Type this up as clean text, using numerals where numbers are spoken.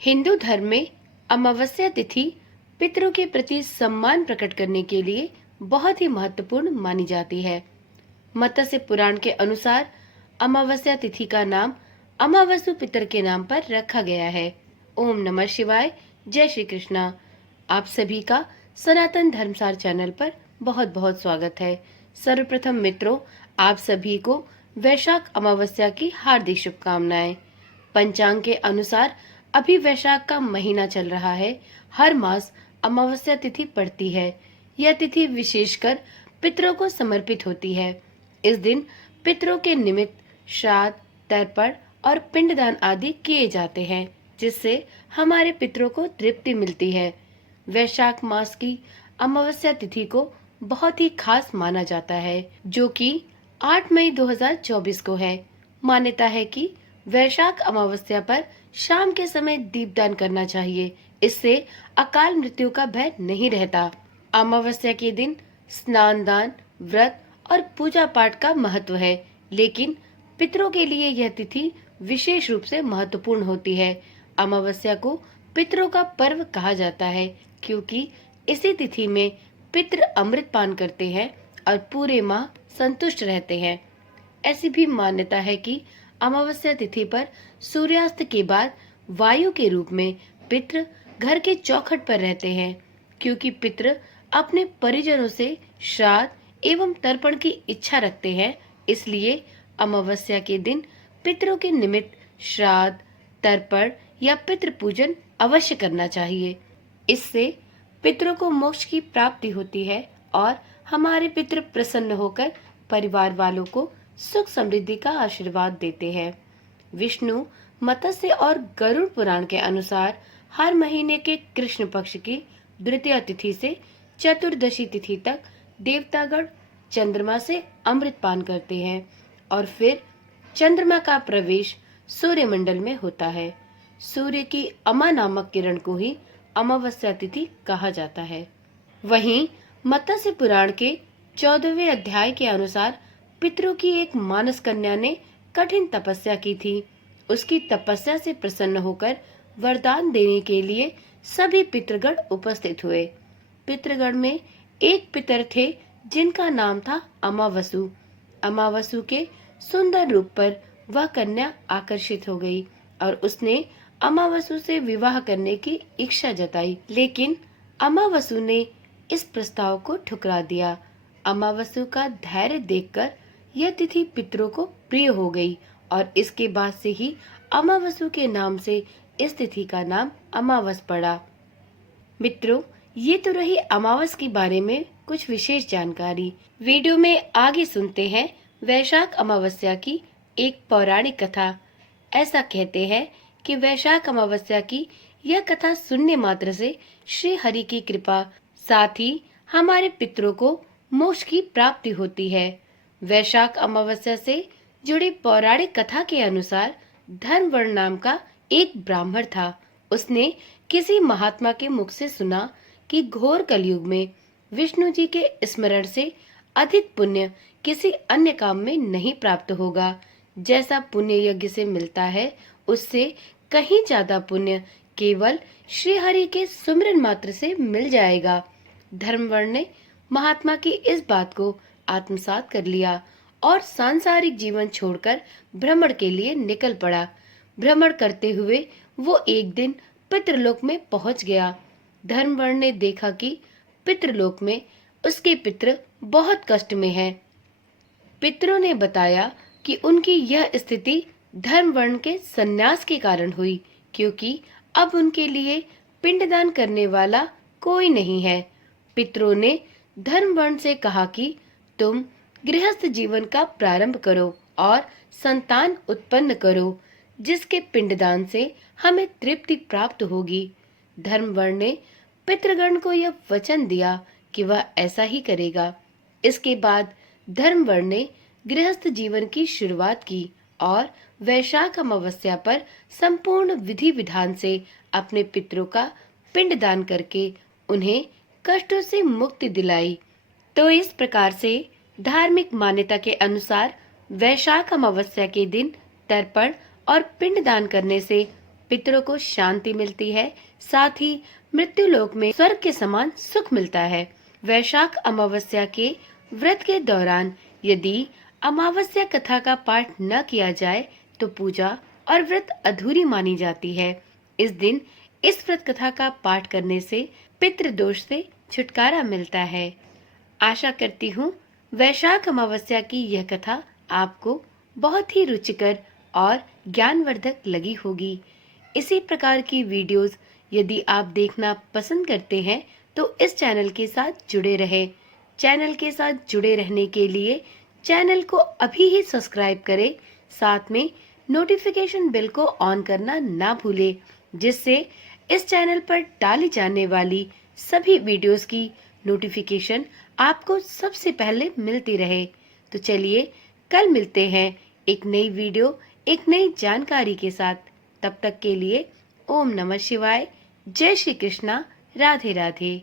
हिंदू धर्म में अमावस्या तिथि पितरों के प्रति सम्मान प्रकट करने के लिए बहुत ही महत्वपूर्ण मानी जाती है। मत्स्य पुराण के अनुसार अमावस्या तिथि का नाम अमावसु पितर के नाम पर रखा गया है। ओम नमः शिवाय। जय श्री कृष्णा। आप सभी का सनातन धर्मसार चैनल पर बहुत बहुत स्वागत है। सर्वप्रथम मित्रों, आप सभी को वैशाख अमावस्या की हार्दिक शुभकामनाएं। पंचांग के अनुसार अभी वैशाख का महीना चल रहा है। हर मास अमावस्या तिथि पड़ती है। यह तिथि विशेषकर पितरों को समर्पित होती है। इस दिन पितरों के निमित्त श्राद्ध, तर्पण और पिंडदान आदि किए जाते हैं, जिससे हमारे पितरों को तृप्ति मिलती है। वैशाख मास की अमावस्या तिथि को बहुत ही खास माना जाता है, जो कि 8 मई 2024 को है। मान्यता है कि वैशाख अमावस्या पर शाम के समय दीपदान करना चाहिए। इससे अकाल मृत्यु का भय नहीं रहता। अमावस्या के दिन स्नान दान, व्रत और पूजा पाठ का महत्व है, लेकिन पितरों के लिए यह तिथि विशेष रूप से महत्वपूर्ण होती है। अमावस्या को पितरों का पर्व कहा जाता है, क्योंकि इसी तिथि में पितृ अमृत पान करते हैं और पूरे माह संतुष्ट रहते हैं। ऐसी भी मान्यता है कि अमावस्या तिथि पर सूर्यास्त के बाद वायु के रूप में पितृ घर के चौखट पर रहते हैं, क्योंकि पितृ अपने परिजनों से श्राद्ध एवं तर्पण की इच्छा रखते हैं। इसलिए अमावस्या के दिन पितरों के निमित्त श्राद्ध, तर्पण या पितृ पूजन अवश्य करना चाहिए। इससे पितरों को मोक्ष की प्राप्ति होती है और हमारे पितृ प्रसन्न होकर परिवार वालों को सुख समृद्धि का आशीर्वाद देते हैं। विष्णु, मत्स्य और गरुड़ पुराण के अनुसार हर महीने के कृष्ण पक्ष की द्वितीय तिथि से चतुर्दशी तिथि तक देवतागण चंद्रमा से अमृत पान करते हैं और फिर चंद्रमा का प्रवेश सूर्यमंडल में होता है। सूर्य की अमा नामक किरण को ही अमावस्या तिथि कहा जाता है। वहीं मत्स्य पुराण के 14वें अध्याय के अनुसार पितरों की एक मानस कन्या ने कठिन तपस्या की थी। उसकी तपस्या से प्रसन्न होकर वरदान देने के लिए सभी पितृगण उपस्थित हुए। पितृगण में एक पितर थे जिनका नाम था अमावसु। अमावसु के सुंदर रूप पर वह कन्या आकर्षित हो गई और उसने अमावसु से विवाह करने की इच्छा जताई, लेकिन अमावसु ने इस प्रस्ताव को ठुकरा दिया। अमावसु का धैर्य देखकर यह तिथि पितरों को प्रिय हो गई और इसके बाद से ही अमावसु के नाम से इस तिथि का नाम अमावस पड़ा। मित्रों, ये तो रही अमावस के बारे में कुछ विशेष जानकारी। वीडियो में आगे सुनते हैं वैशाख अमावस्या की एक पौराणिक कथा। ऐसा कहते हैं कि वैशाख अमावस्या की यह कथा सुनने मात्र से श्री हरि की कृपा, साथ ही हमारे पितरों को मोक्ष की प्राप्ति होती है। वैशाख अमावस्या से जुड़ी पौराणिक कथा के अनुसार धर्मवर्ण नाम का एक ब्राह्मण था। उसने किसी महात्मा के मुख से सुना कि घोर कलयुग में विष्णु जी के स्मरण से अधिक पुण्य किसी अन्य काम में नहीं प्राप्त होगा। जैसा पुण्य यज्ञ से मिलता है, उससे कहीं ज्यादा पुण्य केवल श्री हरि के सुमिरन मात्र से मिल जाएगा। धर्मवर्ण ने महात्मा की इस बात को आत्मसात कर लिया और सांसारिक जीवन छोड़कर भ्रमण के लिए निकल पड़ा। भ्रमण करते हुए वो एक दिन पितृलोक में पहुंच गया। धर्मवर्ण ने देखा कि पितृलोक में उसके पितृ बहुत कष्ट में हैं। पितरों ने बताया कि उनकी यह स्थिति धर्मवर्ण के संन्यास के कारण हुई, क्योंकि अब उनके लिए पिंडदान करने वाला कोई नहीं है। पितरों ने धर्मवर्ण से कहा कि तुम गृहस्थ जीवन का प्रारंभ करो और संतान उत्पन्न करो, जिसके पिंडदान से हमें तृप्ति प्राप्त होगी। धर्मवर्ण ने पितृगण को यह वचन दिया कि वह ऐसा ही करेगा। इसके बाद धर्मवर्ण ने गृहस्थ जीवन की शुरुआत की और वैशाख अमावस्या पर संपूर्ण विधि विधान से अपने पितरों का पिंडदान करके उन्हें कष्टों से मुक्ति दिलाई। तो इस प्रकार से धार्मिक मान्यता के अनुसार वैशाख अमावस्या के दिन तर्पण और पिंडदान करने से पितरों को शांति मिलती है, साथ ही मृत्यु लोक में स्वर्ग के समान सुख मिलता है। वैशाख अमावस्या के व्रत के दौरान यदि अमावस्या कथा का पाठ न किया जाए तो पूजा और व्रत अधूरी मानी जाती है। इस दिन इस व्रत कथा का पाठ करने से पितृ दोष से छुटकारा मिलता है। आशा करती हूँ वैशाख अमावस्या की यह कथा आपको बहुत ही रुचिकर और ज्ञानवर्धक लगी होगी। इसी प्रकार की वीडियोस यदि आप देखना पसंद करते हैं तो इस चैनल के साथ जुड़े रहें। चैनल के साथ जुड़े रहने के लिए चैनल को अभी ही सब्सक्राइब करें, साथ में नोटिफिकेशन बेल को ऑन करना ना भूलें, जिससे इस चैनल पर डाली जाने वाली सभी वीडियोस की नोटिफिकेशन आपको सबसे पहले मिलती रहे। तो चलिए कल मिलते हैं एक नई वीडियो, एक नई जानकारी के साथ। तब तक के लिए ओम नमः शिवाय, जय श्री कृष्णा, राधे राधे।